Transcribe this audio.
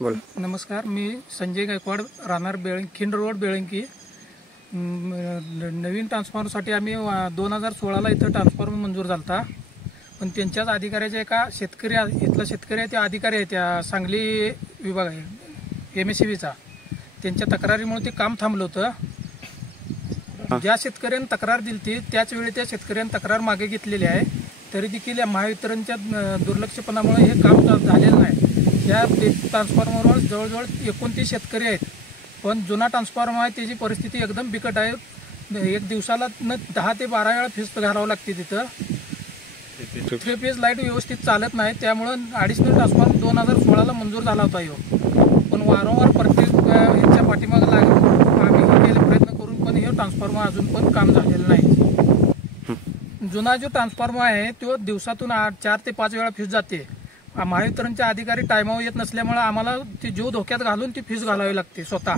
बोला. नमस्कार, मी संजय गायकवाड, राहणार खिंड रोड बेळंकी. नवीन ट्रान्सफॉर्मरसाठी आम्ही 2016ला इथं ट्रान्सफॉर्मर मंजूर झाला, पण त्यांच्याच अधिकाऱ्याच्या एका इथला शेतकरी आहे, त्या अधिकारी आहे, त्या सांगली विभाग आहे MSCBचा, त्यांच्या तक्रारीमुळे ते काम थांबलं होतं. ज्या शेतकऱ्यांनी तक्रार दिली त्याच वेळी त्या शेतकऱ्यांनी तक्रार मागे घेतलेली आहे, तरी देखील या महावितरणच्या दुर्लक्षपणामुळे हे काम झालेलं नाही. या ट्रान्सफॉर्मरवर जवळजवळ 29 शेतकरी आहेत, पण जुना ट्रान्सफॉर्मर आहे त्याची परिस्थिती एकदम बिकट आहे. एक दिवसाला 10 ते 12 वेळा फीस घालावं लागते. तिथं 3 फेज लाईट व्यवस्थित चालत नाही, त्यामुळं ॲडिशनल ट्रान्सफॉर्मर 2016ला मंजूर झाला होता पण वारंवार प्रत्येक ह्याच्या पाठीमागे आम्ही केले प्रयत्न करून पण हे ट्रान्सफॉर्मर अजून पण काम झालेलं नाही. जुना जो ट्रान्सफॉर्मर आहे तो दिवसातून 4 ते 5 वेळा फीस जाते. महावितरणचे अधिकारी टायमावर येत नसल्यामुळे आम्हाला ती जीव धोक्यात घालून ती फीस घालावी लागते स्वतः.